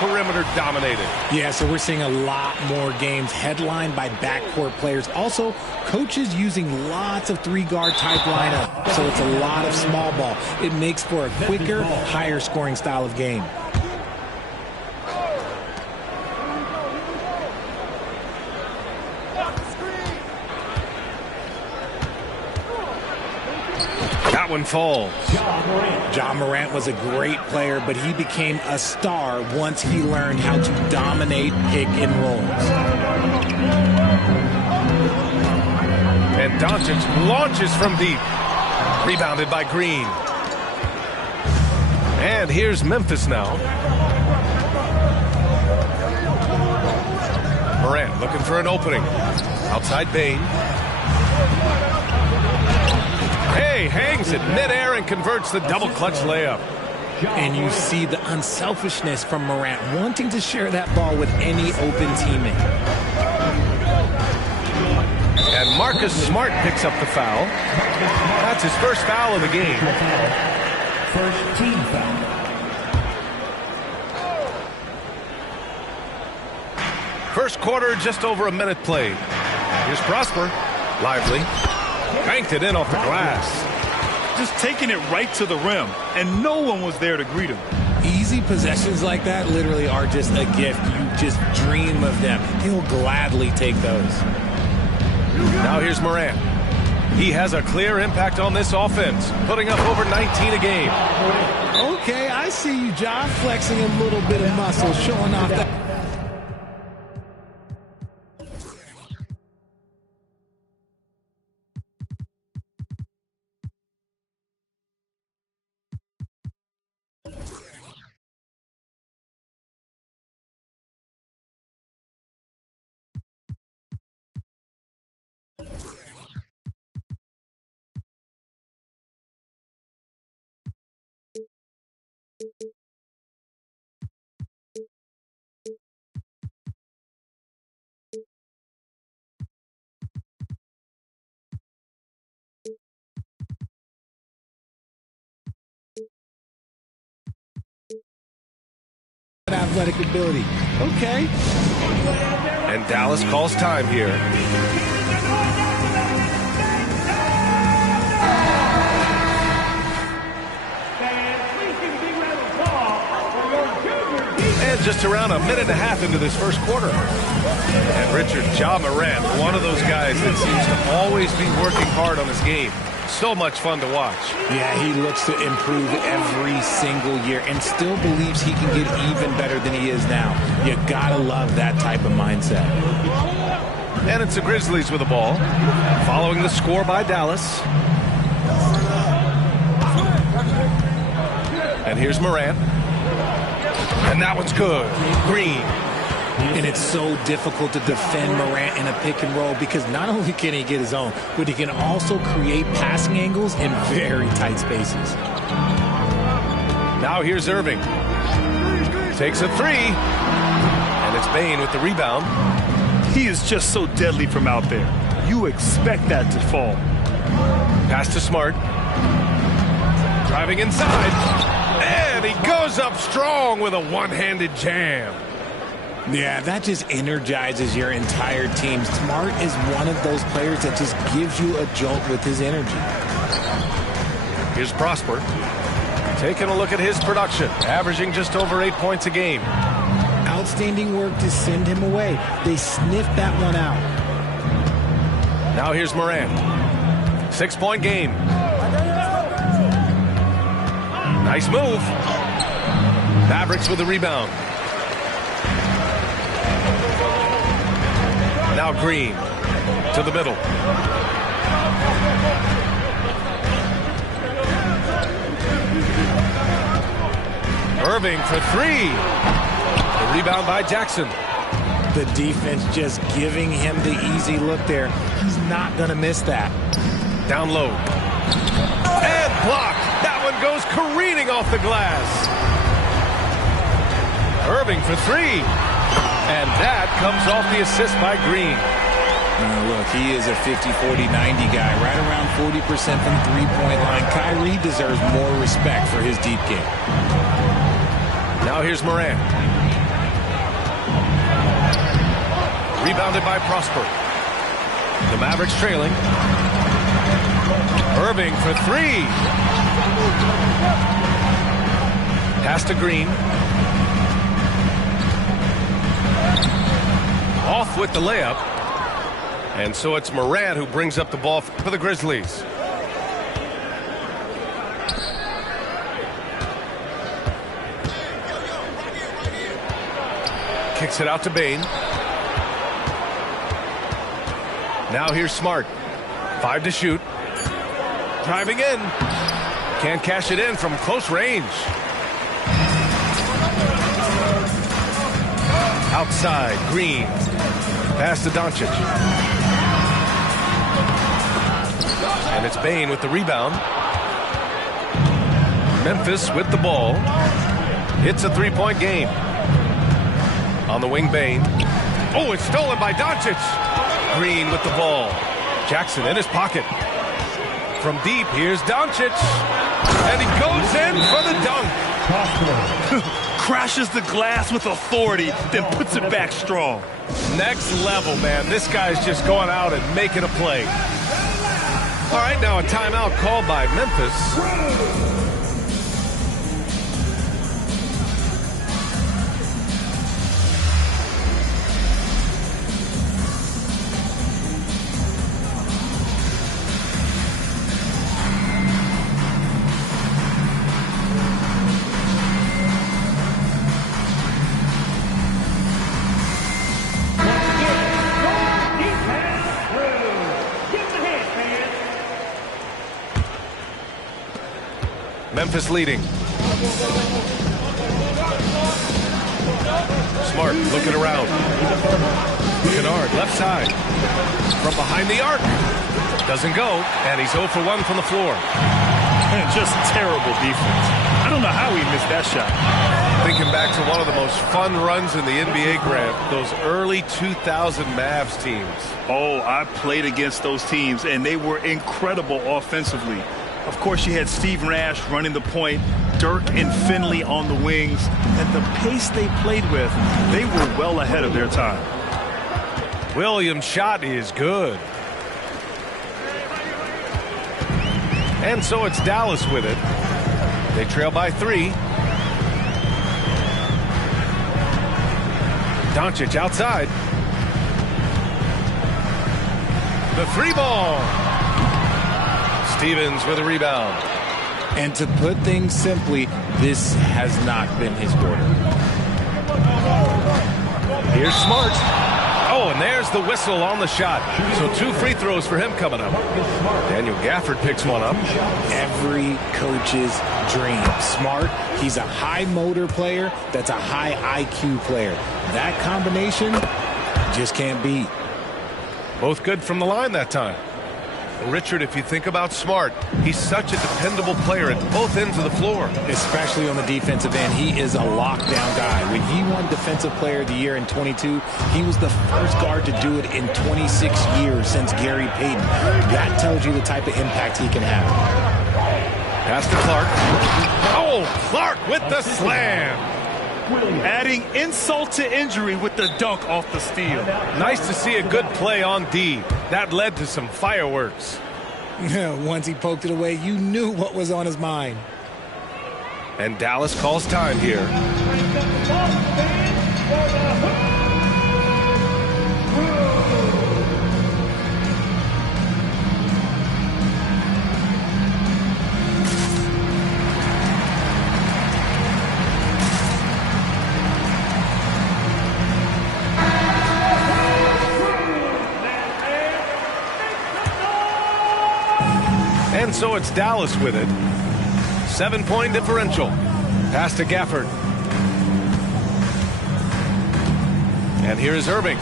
perimeter dominated. Yeah, so we're seeing a lot more games headlined by backcourt players. Also, coaches using lots of three-guard type lineup. So it's a lot of small ball. It makes for a quicker, higher scoring style of game. That one falls. Ja Morant was a great player, but he became a star once he learned how to dominate pick and rolls. And Doncic launches from deep. Rebounded by Green. And here's Memphis now. Morant looking for an opening. Outside Bane. Hey, hangs it midair and converts the double clutch layup. And you see the unselfishness from Morant, wanting to share that ball with any open teammate. And Marcus Smart picks up the foul. That's his first foul of the game. First team foul. First quarter, just over a minute played. Here's Prosper. Lively. Banked it in off the glass. Just taking it right to the rim, and no one was there to greet him. Easy possessions like that literally are just a gift. You just dream of them. He'll gladly take those. Now here's Morant. He has a clear impact on this offense, putting up over 19 a game. Okay, I see you, Ja, flexing a little bit of muscle, showing off that. Athletic ability. Okay. And Dallas calls time here. And just around a minute and a half into this first quarter. And Richard, Ja Morant, one of those guys that seems to always be working hard on his game. So much fun to watch. Yeah, he looks to improve every single year and still believes he can get even better than he is now. You gotta love that type of mindset. And it's the Grizzlies with the ball, following the score by Dallas. And here's Morant. And that one's good. Green. And it's so difficult to defend Morant in a pick and roll because not only can he get his own, but he can also create passing angles in very tight spaces. Now here's Irving. Takes a three. And it's Bane with the rebound. He is just so deadly from out there. You expect that to fall. Pass to Smart. Driving inside. And he goes up strong with a one-handed jam. Yeah, that just energizes your entire team. Smart is one of those players that just gives you a jolt with his energy. Here's Prosper. Taking a look at his production, averaging just over 8 points a game. Outstanding work to send him away. They sniffed that one out. Now here's Morant. 6-point game. Nice move. Mavericks with the rebound. Now Green to the middle. Irving for three. The rebound by Jackson. The defense just giving him the easy look there. He's not going to miss that. Down low. And blocked. That one goes careening off the glass. Irving for three. And that comes off the assist by Green. Look, he is a 50-40-90 guy, right around 40% from the three-point line. Kyrie deserves more respect for his deep game. Now here's Morant. Rebounded by Prosper. The Mavericks trailing. Irving for three. Pass to Green. Off with the layup. And so it's Morant who brings up the ball for the Grizzlies. Kicks it out to Bane. Now here's Smart. 5 to shoot. Driving in. Can't cash it in from close range. Outside, Green. Pass to Doncic. And it's Bane with the rebound. Memphis with the ball. It's a three-point game. On the wing, Bane. Oh, it's stolen by Doncic. Green with the ball. Jackson in his pocket. From deep, here's Doncic. And he goes in for the dunk. Crashes the glass with authority, then puts it back strong. Next level, man. This guy's just going out and making a play. All right, now a timeout called by Memphis. Memphis leading. Smart looking around. Kennard left side. From behind the arc. Doesn't go. And he's 0 for 1 from the floor. And just terrible defense. I don't know how he missed that shot. Thinking back to one of the most fun runs in the NBA, Grant, those early 2000 Mavs teams. Oh, I played against those teams, and they were incredible offensively. Of course, you had Steve Nash running the point, Dirk and Finley on the wings, and the pace they played with, they were well ahead of their time. Williams' shot is good. And so it's Dallas with it. They trail by 3. Doncic outside. The 3-ball. Stevens with a rebound. And to put things simply, this has not been his quarter. Here's Smart. Oh, and there's the whistle on the shot. So 2 free throws for him coming up. Daniel Gafford picks one up. Every coach's dream. Smart, he's a high motor player that's a high IQ player. That combination just can't beat. Both good from the line that time. Richard, if you think about Smart, he's such a dependable player at both ends of the floor. Especially on the defensive end. He is a lockdown guy. When he won Defensive Player of the Year in 22, he was the first guard to do it in 26 years since Gary Payton. That tells you the type of impact he can have. Pass to Clark. Oh, Clark with the slam. Adding insult to injury with the dunk off the steal. Nice to see a good play on D. That led to some fireworks. Once he poked it away, you knew what was on his mind. And Dallas calls time here. And so it's Dallas with it. 7-point differential. Pass to Gafford. And here is Irving.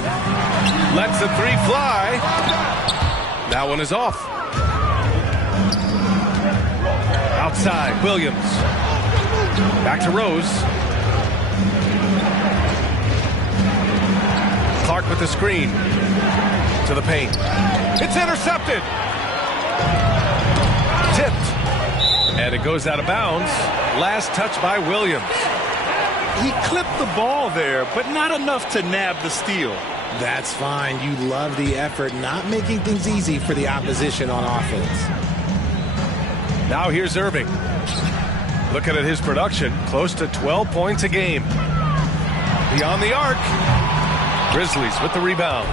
Lets the 3 fly. That one is off. Outside, Williams. Back to Rose. Clark with the screen. To the paint. It's intercepted. Tipped. And it goes out of bounds. Last touch by Williams. He clipped the ball there, but not enough to nab the steal. That's fine. You love the effort, not making things easy for the opposition on offense. Now here's Irving. Looking at his production, close to 12 points a game. Beyond the arc. Grizzlies with the rebound.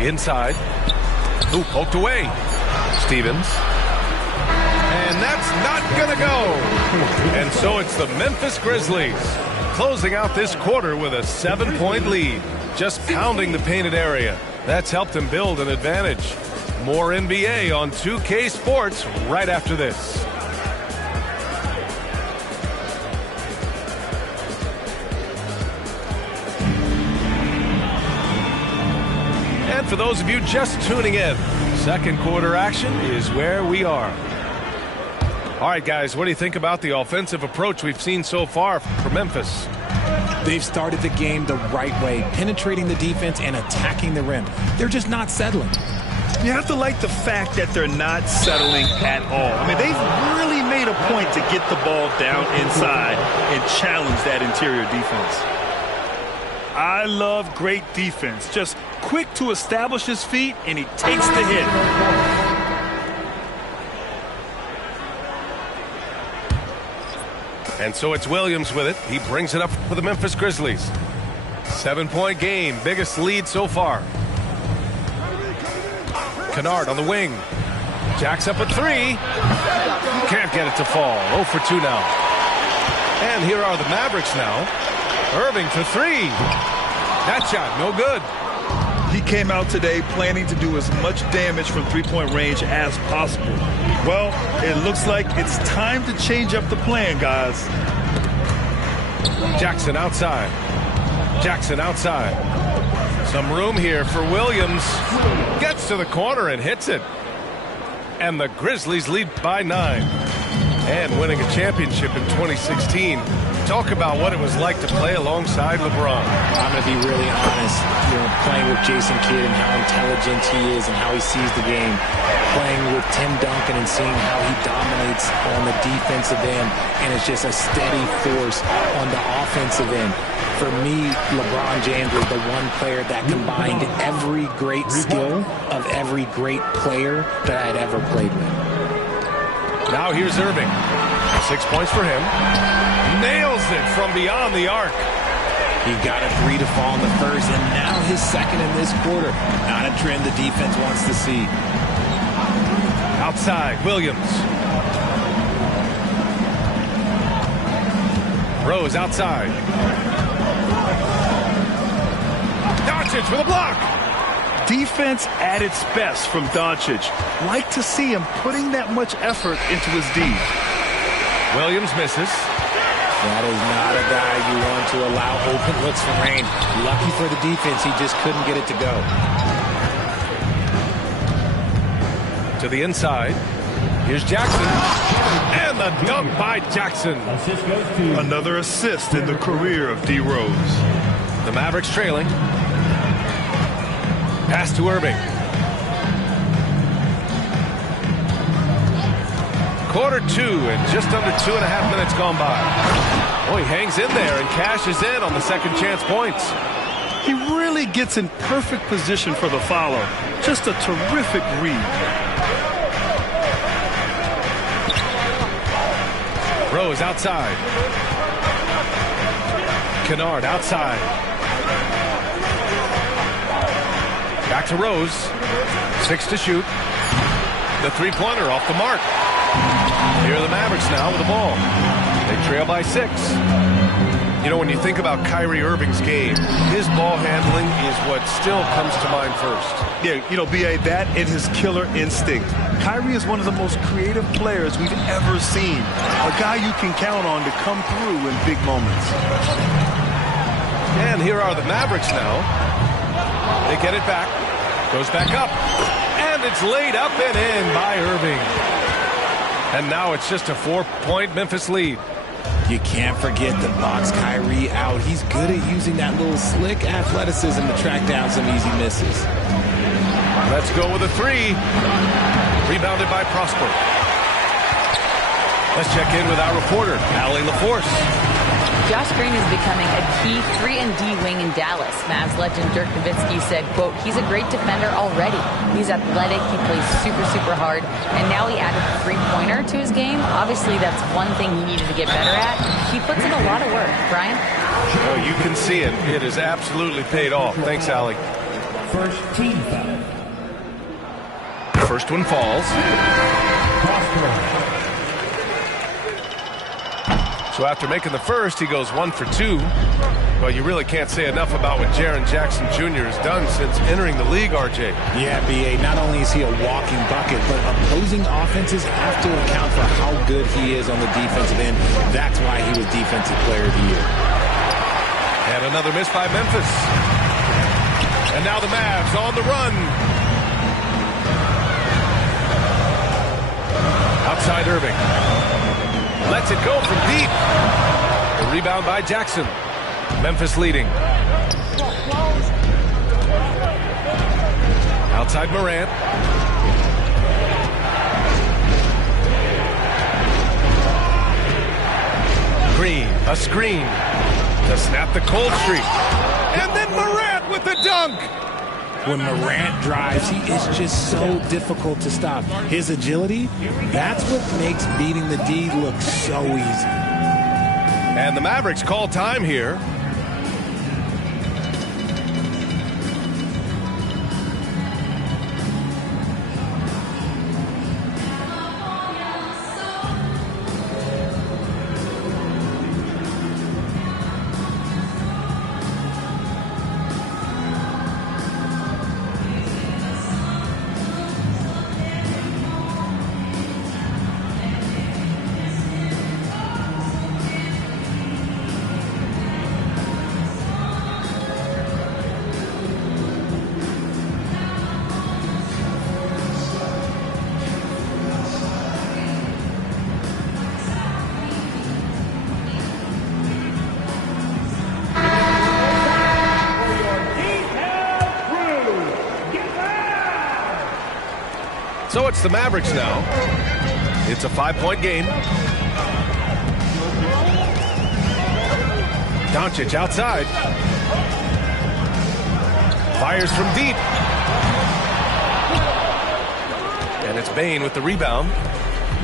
Inside. Ooh, poked away. Stevens. And that's not gonna go. And so it's the Memphis Grizzlies closing out this quarter with a 7-point lead, just pounding the painted area. That's helped them build an advantage. More NBA on 2K Sports right after this. And for those of you just tuning in, second quarter action is where we are. All right, guys, what do you think about the offensive approach we've seen so far from Memphis? They've started the game the right way, penetrating the defense and attacking the rim. They're just not settling. You have to like the fact that they're not settling at all. I mean, they've really made a point to get the ball down inside and challenge that interior defense. I love great defense. Just quick to establish his feet, and he takes the hit. And so it's Williams with it. He brings it up for the Memphis Grizzlies. 7-point game, biggest lead so far. Kennard on the wing. Jacks up a three. Can't get it to fall. 0 for 2 now. And here are the Mavericks now. Irving for three. That shot, no good. He came out today planning to do as much damage from three-point range as possible. Well, it looks like it's time to change up the plan, guys. Jackson outside. Jackson outside. Some room here for Williams. Gets to the corner and hits it. And the Grizzlies lead by 9. And winning a championship in 2016. Talk about what it was like to play alongside LeBron. I'm going to be really honest. Playing with Jason Kidd and how intelligent he is and how he sees the game. Playing with Tim Duncan and seeing how he dominates on the defensive end. And it's just a steady force on the offensive end. For me, LeBron James was the one player that combined every great skill of every great player that I had ever played with. Now here's Irving. 6 points for him. Nails it from beyond the arc. He got a three to fall in the first, and now his second in this quarter. Not a trend the defense wants to see. Outside, Williams. Rose outside. Doncic with a block. Defense at its best from Doncic. Like to see him putting that much effort into his D. Williams misses. That is not a guy you want to allow open looks for rain. Lucky for the defense, he just couldn't get it to go. To the inside. Here's Jackson. And the dunk by Jackson. Another assist in the career of D. Rose. The Mavericks trailing. Pass to Irving. Quarter 2 and just under 2.5 minutes gone by. Oh, he hangs in there and cashes in on the second chance points. He really gets in perfect position for the follow. Just a terrific read. Rose outside. Kennard outside. Back to Rose. 6 to shoot. The three-pointer off the mark. Here are the Mavericks now with the ball. They trail by 6. You know, when you think about Kyrie Irving's game, his ball handling is what still comes to mind first. Yeah, you know, B.A., that and his killer instinct. Kyrie is one of the most creative players we've ever seen. A guy you can count on to come through in big moments. And here are the Mavericks now. They get it back. Goes back up. And it's laid up and in by Irving. And now it's just a 4-point Memphis lead. You can't forget the box Kyrie out. He's good at using that little slick athleticism to track down some easy misses. Let's go with a 3. Rebounded by Prosper. Let's check in with our reporter, Allie LaForce. Josh Green is becoming a key 3-and-D wing in Dallas. Mavs legend Dirk Nowitzki said, quote, "He's a great defender already. He's athletic, he plays super, super hard, and now he added a three-pointer to his game. Obviously, that's one thing he needed to get better at. He puts in a lot of work." Brian? Oh, you can see it. It has absolutely paid off. Thanks, Allie. First team foul. First one falls. So after making the first, he goes 1 for 2. Well, you really can't say enough about what Jaren Jackson Jr. has done since entering the league, RJ. Yeah, B.A., not only is he a walking bucket, but opposing offenses have to account for how good he is on the defensive end. That's why he was Defensive Player of the Year. And another miss by Memphis. And now the Mavs on the run. Outside Irving. Lets it go from deep. The rebound by Jackson. Memphis leading. Outside Morant. Green, a screen to snap the cold streak. And then Morant with the dunk. When Morant drives, he is just so difficult to stop. His agility, that's what makes beating the D look so easy. And the Mavericks call time here. So it's the Mavericks now. It's a 5-point game. Doncic outside. Fires from deep. And it's Bane with the rebound.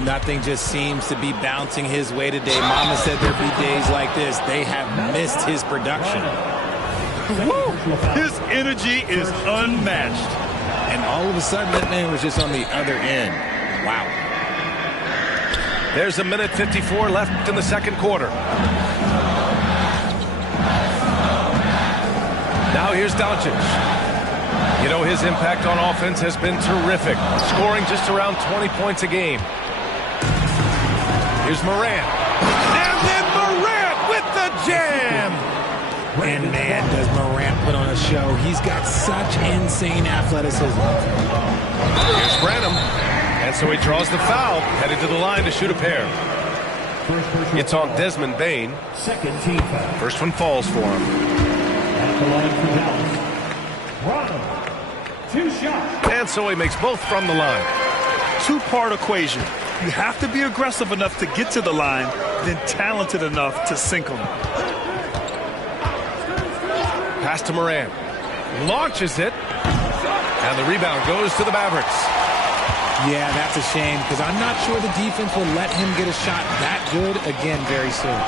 Nothing just seems to be bouncing his way today. Mama said there'd be days like this. They have missed his production. Woo! His energy is unmatched. And all of a sudden, that man was just on the other end. Wow. There's a minute 54 left in the second quarter. Now here's Doncic. You know, his impact on offense has been terrific, scoring just around 20 points a game. Here's Morant. And then Morant with the jam. And man, does Morant put on a show. He's got such insane athleticism. Here's Branham. And so he draws the foul, headed to the line to shoot a pair. It's on Desmond Bane. Second team foul. First one falls for him. At the line for Dallas. 2 shots. And so he makes both from the line. Two-part equation. You have to be aggressive enough to get to the line, then talented enough to sink them. Pass to Morant. Launches it. And the rebound goes to the Mavericks. Yeah, that's a shame because I'm not sure the defense will let him get a shot that good again very soon.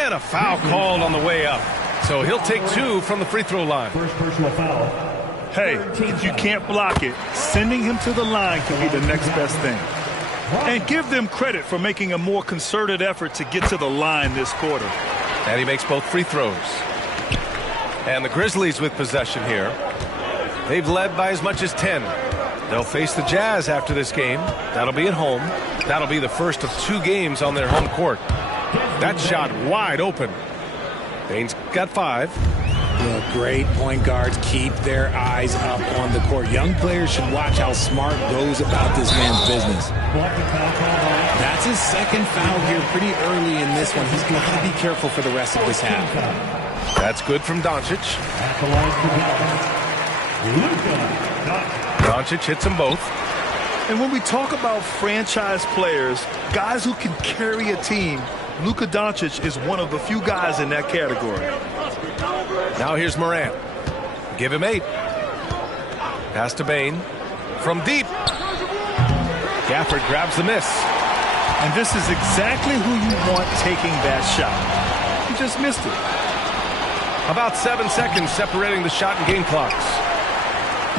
And a foul called on the way up. So he'll take 2 from the free throw line. First personal foul. Hey, if you can't block it, sending him to the line can be the next best thing. And give them credit for making a more concerted effort to get to the line this quarter. And he makes both free throws. And the Grizzlies with possession here. They've led by as much as 10. They'll face the Jazz after this game. That'll be at home. That'll be the first of 2 games on their home court. That shot wide open. Bane's got 5. Look, great point guards keep their eyes up on the court. Young players should watch how Smart goes about this man's business. That's his second foul here pretty early in this one. He's got to be careful for the rest of this half. That's good from Doncic. Doncic hits them both. And when we talk about franchise players, guys who can carry a team, Luka Doncic is one of the few guys in that category. Now here's Morant. Give him 8. Pass to Bane. From deep. Gafford grabs the miss. And this is exactly who you want taking that shot. He just missed it. About 7 seconds separating the shot and game clocks.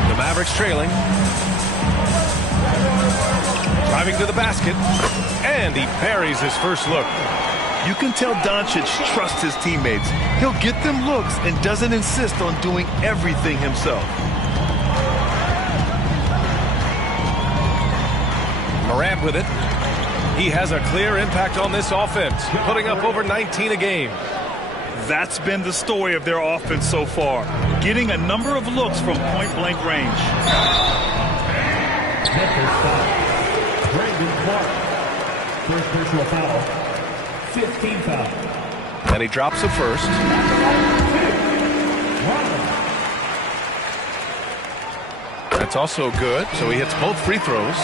The Mavericks trailing. Driving to the basket. And he buries his first look. You can tell Doncic trusts his teammates. He'll get them looks and doesn't insist on doing everything himself. Morant with it. He has a clear impact on this offense, putting up over 19 a game. That's been the story of their offense so far, getting a number of looks from point-blank range. Brandon Clark. First personal foul. 15 foul. And he drops the first. That's also good, so he hits both free throws.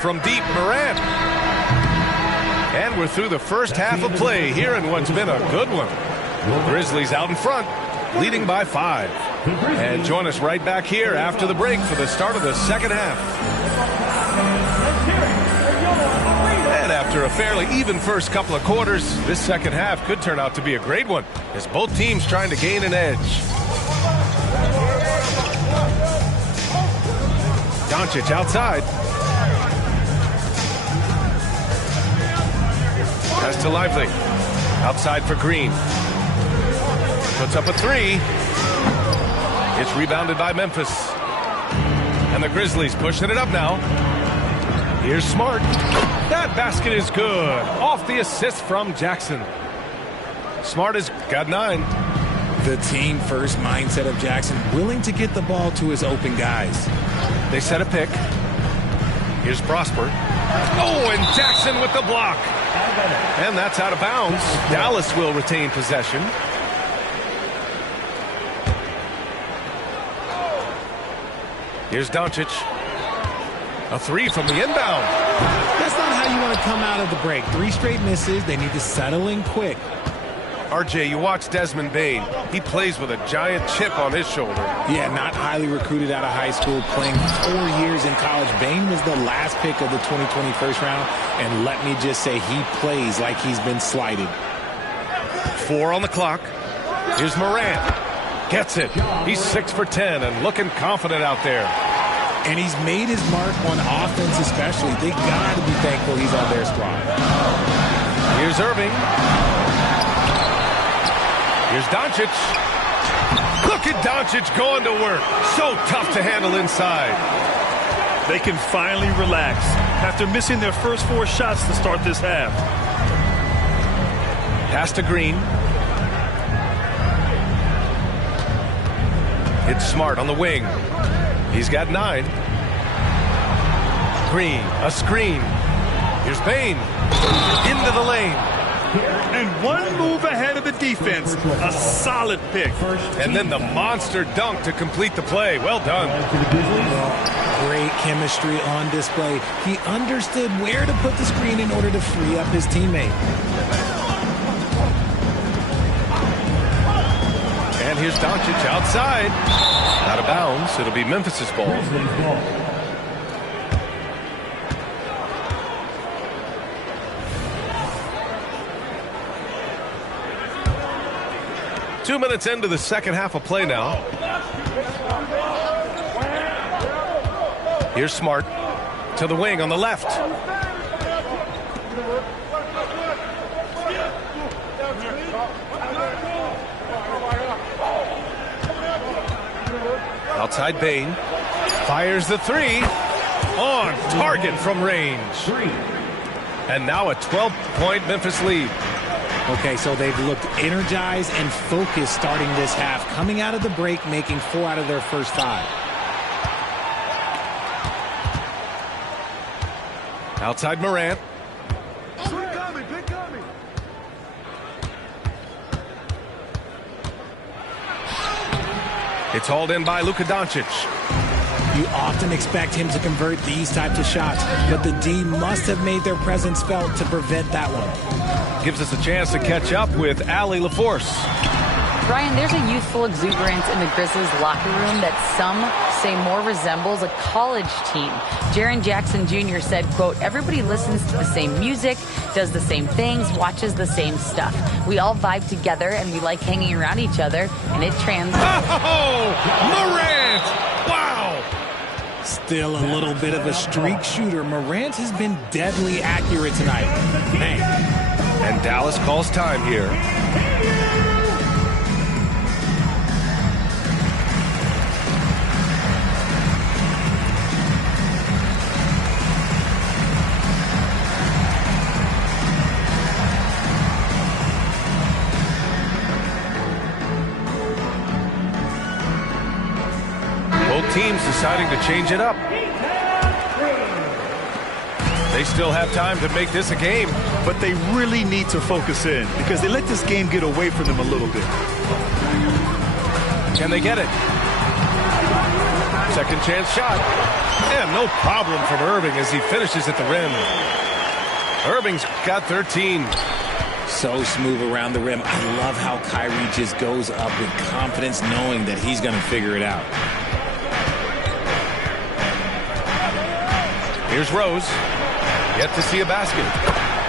From deep, Morant. And we're through the first half of play here in what's been a good one. Grizzlies out in front, leading by 5. And join us right back here after the break for the start of the second half. And after a fairly even first couple of quarters, this second half could turn out to be a great one, as both teams trying to gain an edge. Doncic outside. Pass to Lively. Outside for Green. Puts up a 3. It's rebounded by Memphis. And the Grizzlies pushing it up now. Here's Smart. That basket is good. Off the assist from Jackson. Smart has got 9. The team-first mindset of Jackson, willing to get the ball to his open guys. They set a pick. Here's Prosper. Oh, and Jackson with the block. And that's out of bounds. Dallas will retain possession. Here's Doncic. A 3 from the inbound. That's not how you want to come out of the break. 3 straight misses. They need to settle in quick. RJ, you watch Desmond Bane. He plays with a giant chip on his shoulder. Yeah, not highly recruited out of high school, playing 4 years in college. Bane was the last pick of the 2020 first round, and let me just say he plays like he's been slighted. 4 on the clock. Here's Morant. Gets it. He's 6 for 10 and looking confident out there. And he's made his mark on offense especially. They got to be thankful he's on their squad. Here's Irving. Here's Doncic. Look at Doncic going to work. So tough to handle inside. They can finally relax after missing their first 4 shots to start this half. Pass to Green. It's Smart on the wing. He's got 9. Green, a screen. Here's Bane. Into the lane. And one move ahead of the defense. A solid pick. And then the monster dunk to complete the play. Well done. Great chemistry on display. He understood where to put the screen in order to free up his teammate. And here's Doncic outside. Out of bounds. It'll be Memphis's ball. 2 minutes into the second half of play now. Here's Smart to the wing on the left. Outside Bane. Fires the 3. On target from range. And now a 12-point Memphis lead. Okay, so they've looked energized and focused starting this half. Coming out of the break, making 4 out of their first 5. Outside Morant. It's hauled in by Luka Doncic. You often expect him to convert these types of shots, but the D must have made their presence felt to prevent that one. Gives us a chance to catch up with Allie LaForce. Brian, there's a youthful exuberance in the Grizzlies locker room that some say more resembles a college team. Jaren Jackson Jr. said, quote, everybody listens to the same music, does the same things, watches the same stuff. We all vibe together and we like hanging around each other, and it translates. Oh, Morant! Wow! Still a little bit of a streak shooter. Morant has been deadly accurate tonight. Man. And Dallas calls time here. Teams deciding to change it up. They still have time to make this a game. But they really need to focus in because they let this game get away from them a little bit. Can they get it? Second chance shot. And no problem from Irving as he finishes at the rim. Irving's got 13. So smooth around the rim. I love how Kyrie just goes up with confidence knowing that he's going to figure it out. Here's Rose. Yet to see a basket.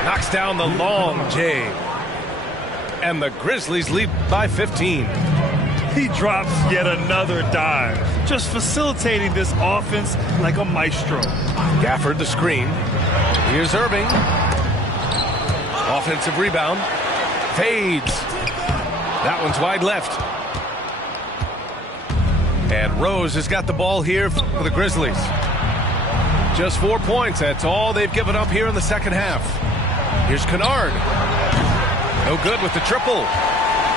Knocks down the long J. And the Grizzlies lead by 15. He drops yet another dive. Just facilitating this offense like a maestro. Gafford the screen. Here's Irving. Offensive rebound. Fades. That one's wide left. And Rose has got the ball here for the Grizzlies. Just 4 points. That's all they've given up here in the second half. Here's Kennard. No good with the triple.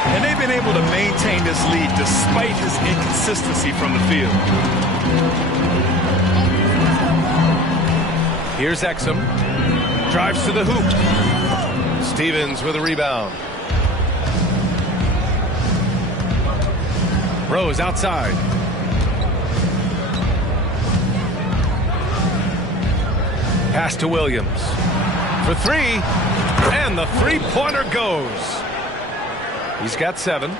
And they've been able to maintain this lead despite his inconsistency from the field. Here's Exum. Drives to the hoop. Stevens with a rebound. Rose outside. Pass to Williams. For three. And the three-pointer goes. He's got 7.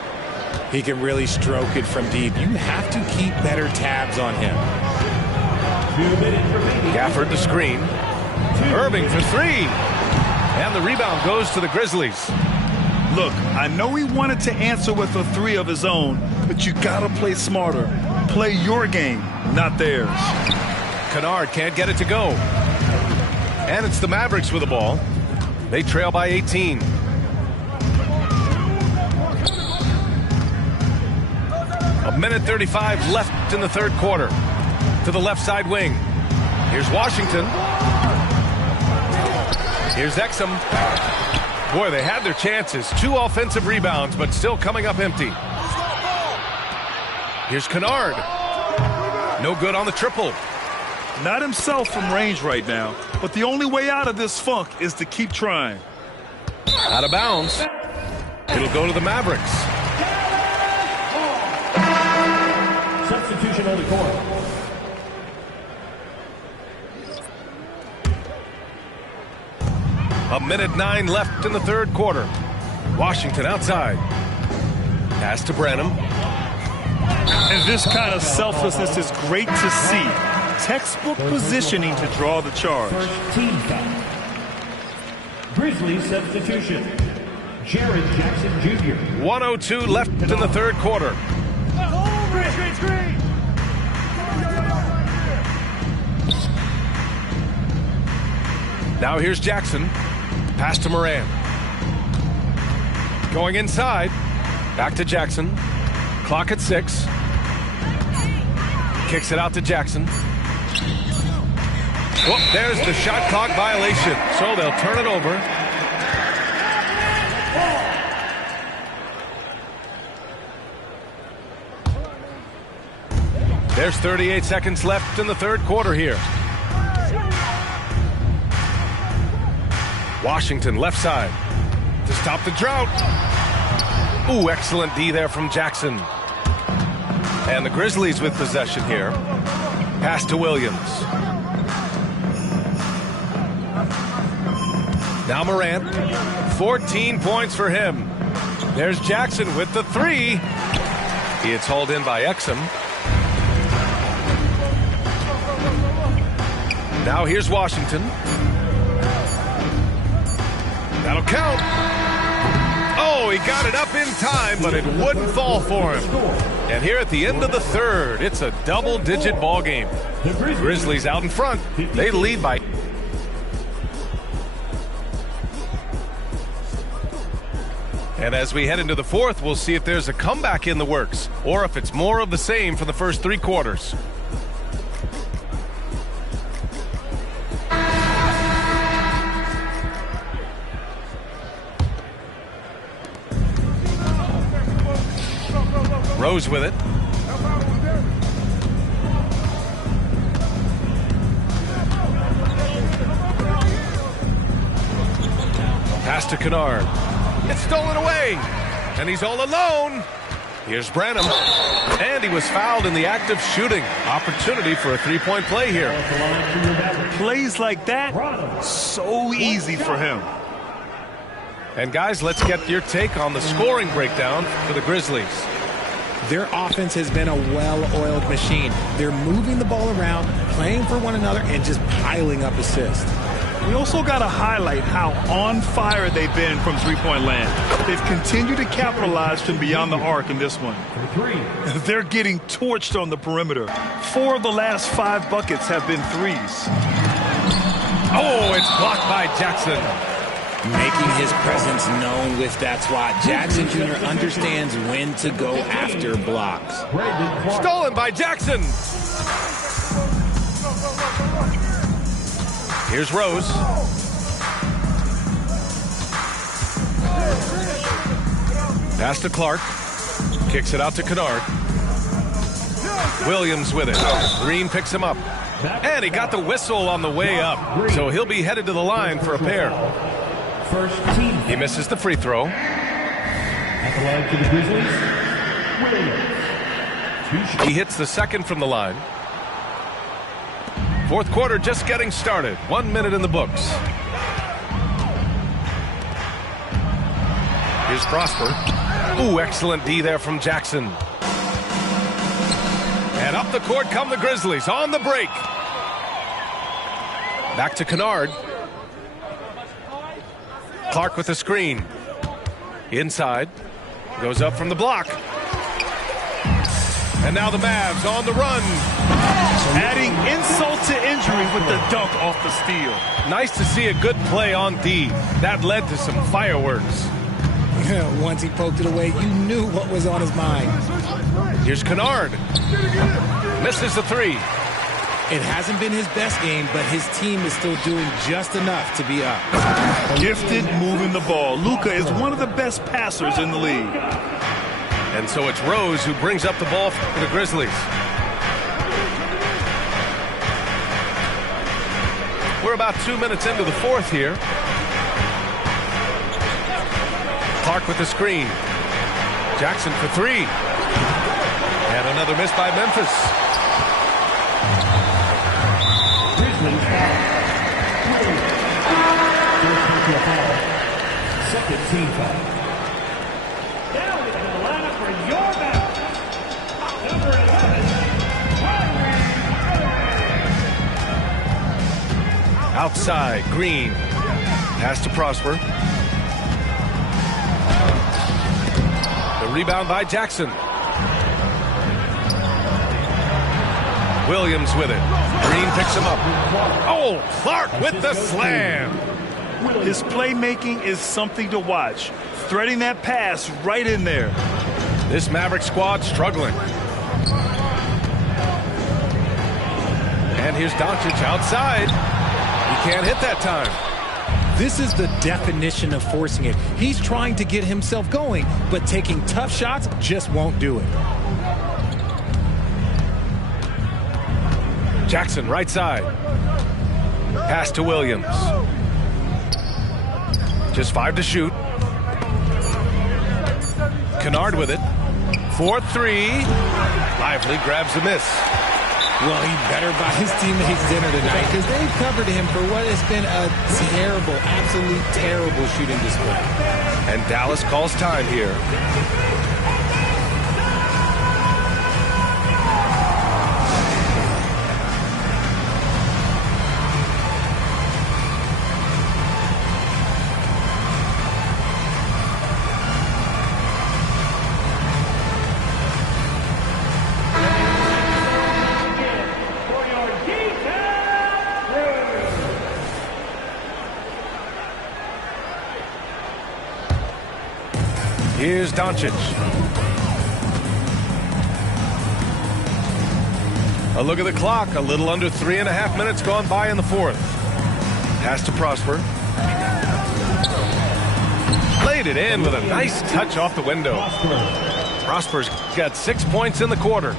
He can really stroke it from deep. You have to keep better tabs on him. Gafford the screen. Irving for 3. And the rebound goes to the Grizzlies. Look, I know he wanted to answer with a 3 of his own, but you gotta play smarter. Play your game, not theirs. Kennard can't get it to go. And it's the Mavericks with the ball. They trail by 18. A minute 35 left in the third quarter. To the left side wing. Here's Washington. Here's Exum. Boy, they had their chances. 2 offensive rebounds, but still coming up empty. Here's Kennard. No good on the triple. Not himself from range right now, but the only way out of this funk is to keep trying. Out of bounds. It'll go to the Mavericks. Substitution on the court. A minute 9 left in the third quarter. Washington outside. Pass to Branham. And this kind of selflessness is great to see. Textbook positioning to draw the charge. First team foul. Grizzlies substitution. Jaren Jackson Jr. 1:02 left in the third quarter. Now here's Jackson. Pass to Moran. Going inside. Back to Jackson. Clock at 6. Kicks it out to Jackson. Whoop, there's the shot clock violation. So they'll turn it over. There's 38 seconds left in the third quarter here. Washington left side to stop the drought. Ooh, excellent D there from Jackson. And the Grizzlies with possession here. Pass to Williams. Now Morant. 14 points for him. There's Jackson with the three. It's hauled in by Exum. Now here's Washington. That'll count. Oh, he got it up in time, but it wouldn't fall for him. And here at the end of the third, it's a double-digit ball game. Grizzlies out in front. They lead by... And as we head into the fourth, we'll see if there's a comeback in the works or if it's more of the same for the first three quarters. Rose with it. Pass to Kennard. It's stolen away, and he's all alone. Here's Branham, and he was fouled in the act of shooting. Opportunity for a three-point play here. Plays like that, so easy for him. And guys, let's get your take on the scoring breakdown for the Grizzlies. Their offense has been a well-oiled machine. They're moving the ball around, playing for one another, and just piling up assists. We also got to highlight how on fire they've been from three-point land. They've continued to capitalize from beyond the arc in this one. They're getting torched on the perimeter. 4 of the last 5 buckets have been threes. Oh, it's blocked by Jackson. Making his presence known with that swat. Jackson Jr. understands when to go after blocks. Stolen by Jackson. Here's Rose. Pass to Clark. Kicks it out to Kennard. Williams with it. Green picks him up. And he got the whistle on the way up. So he'll be headed to the line for a pair. He misses the free throw. At the line for the Grizzlies, Williams. He hits the second from the line. Fourth quarter just getting started. 1 minute in the books. Here's Prosper. Ooh, excellent D there from Jackson. And up the court come the Grizzlies on the break. Back to Kennard. Clark with the screen. Inside. Goes up from the block. And now the Mavs on the run. Adding insult to injury with the dunk off the steal. Nice to see a good play on D. That led to some fireworks. Once he poked it away, you knew what was on his mind. Here's Kennard. Misses the three. It hasn't been his best game, but his team is still doing just enough to be up. Gifted moving the ball. Luka is one of the best passers in the league. And so it's Rose who brings up the ball for the Grizzlies. We're about 2 minutes into the fourth here. Clark with the screen. Jackson for three. And another miss by Memphis. Second team foul. Now we have the lineup for your Mavs. Number 11. Outside, Green. Pass to Prosper. The rebound by Jackson. Williams with it. Green picks him up. Oh, Clark with the slam. His playmaking is something to watch. Threading that pass right in there. This Maverick squad struggling. And here's Doncic outside. He can't hit that time. This is the definition of forcing it. He's trying to get himself going, but taking tough shots just won't do it. Jackson right side. Pass to Williams. Just 5 to shoot. Kennard with it. 4-3. Lively grabs a miss. Well, he better buy his teammates dinner tonight because they've covered him for what has been a terrible, absolute terrible shooting display. And Dallas calls time here. Here's Doncic. A look at the clock. A little under 3.5 minutes gone by in the fourth. Pass to Prosper. Laid it in with a nice touch off the window. Prosper's got 6 points in the quarter.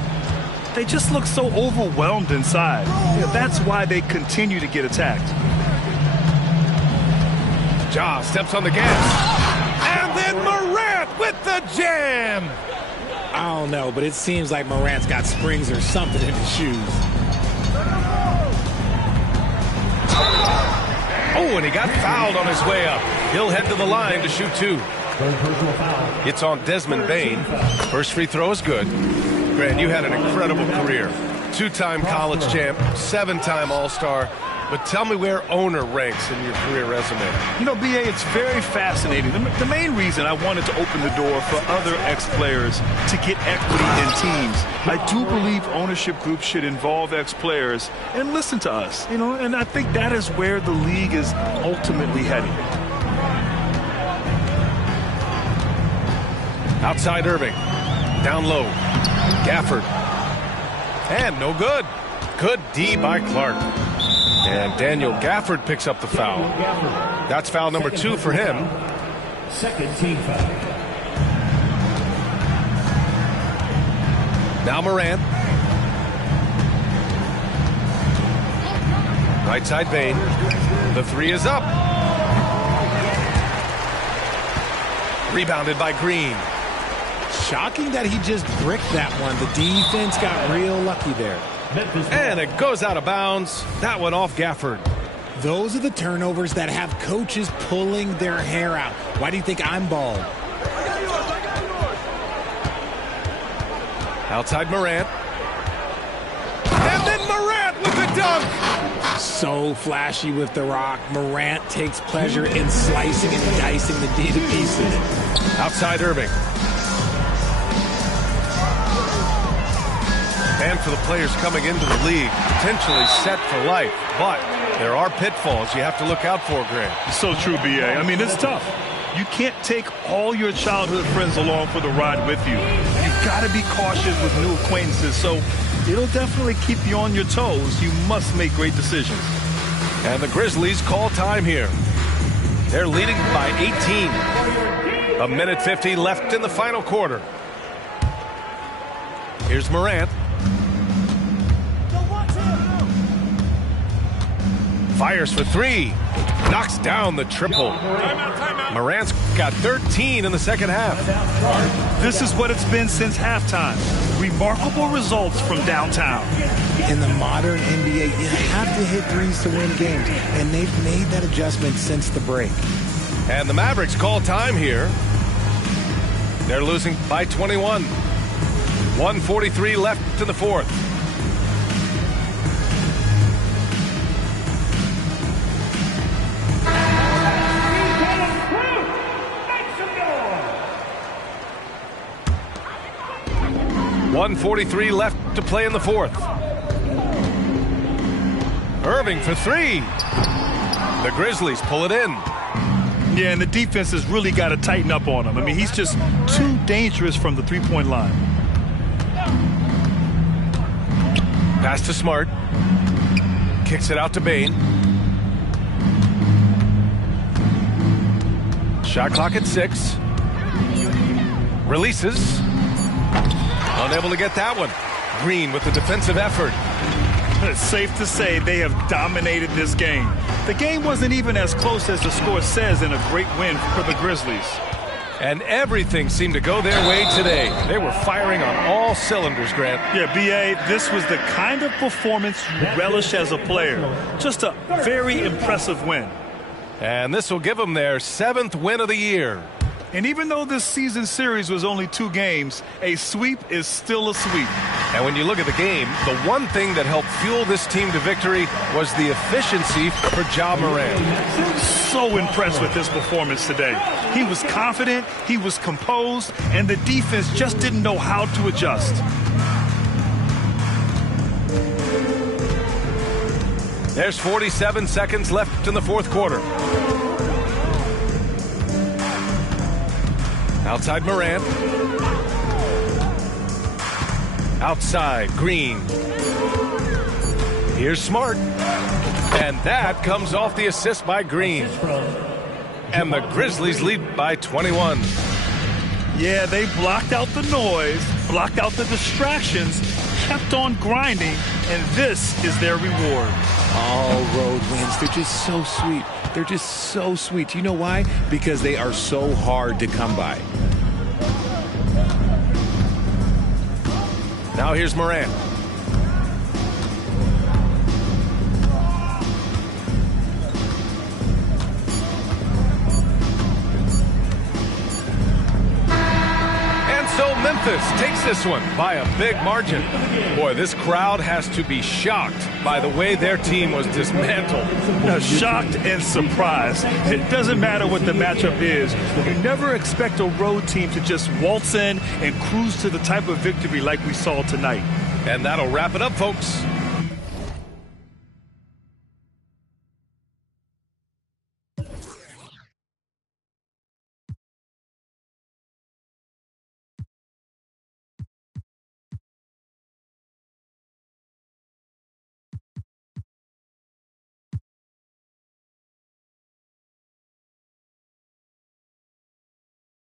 They just look so overwhelmed inside. That's why they continue to get attacked. Ja steps on the gas. And then Morant with the jam. I don't know, but it seems like Morant's got springs or something in his shoes. Oh, and he got fouled on his way up. He'll head to the line to shoot two. It's on Desmond Bane. First free throw is good. Grant, you had an incredible career. 2-time college champ, 7-time All-Star. But tell me where owner ranks in your career resume. You know, B.A., it's very fascinating. The main reason I wanted to open the door for other ex-players to get equity in teams. I do believe ownership groups should involve ex-players and listen to us. You know, and I think that is where the league is ultimately heading. Outside Irving. Down low. Gafford. And no good. Good D by Clark. And Daniel Gafford picks up the foul. That's foul number 2 for him. Second team foul. Now Morant. Right side Bane. The 3 is up. Rebounded by Green. Shocking that he just bricked that one. The defense got real lucky there. And it goes out of bounds. That one off Gafford. Those are the turnovers that have coaches pulling their hair out. Why do you think I'm bald? Outside Morant. And then Morant with the dunk. So flashy with the rock. Morant takes pleasure in slicing and dicing the D to pieces. Outside Irving. And for the players coming into the league, potentially set for life. But there are pitfalls you have to look out for, Grant. So true, B.A. I mean, it's tough. You can't take all your childhood friends along for the ride with you. You've got to be cautious with new acquaintances, so it'll definitely keep you on your toes. You must make great decisions. And the Grizzlies call time here. They're leading by 18. 1:50 left in the final quarter. Here's Morant. Fires for 3. Knocks down the triple. Morant's got 13 in the second half. This is what it's been since halftime. Remarkable results from downtown. In the modern NBA, you have to hit threes to win games, and they've made that adjustment since the break. And the Mavericks call time here. They're losing by 21. 1:43 left in the fourth. .143 left to play in the fourth. Irving for 3. The Grizzlies pull it in. Yeah, and the defense has really got to tighten up on him. I mean, he's just too dangerous from the three-point line. Pass to Smart. Kicks it out to Bane. Shot clock at 6. Releases. Unable to get that one. Green with the defensive effort. It's safe to say they have dominated this game. The game wasn't even as close as the score says in a great win for the Grizzlies. And everything seemed to go their way today. They were firing on all cylinders, Grant. Yeah, B.A., this was the kind of performance you relish as a player. Just a very impressive win. And this will give them their 7th win of the year. And even though this season series was only 2 games, a sweep is still a sweep. And when you look at the game, the one thing that helped fuel this team to victory was the efficiency for Ja Morant. So impressed with his performance today. He was confident, he was composed, and the defense just didn't know how to adjust. There's 47 seconds left in the 4th quarter. Outside Morant. Outside Green. Here's Smart. And that comes off the assist by Green. And the Grizzlies lead by 21. Yeah, they blocked out the noise, blocked out the distractions, kept on grinding, and this is their reward. All road wins. They're just so sweet. They're just so sweet. You know why? Because they are so hard to come by. Now here's Morant. And so Memphis takes this one by a big margin. Boy, this crowd has to be shocked by the way their team was dismantled. Shocked and surprised. It doesn't matter what the matchup is. You never expect a road team to just waltz in and cruise to the type of victory like we saw tonight. And that'll wrap it up, folks.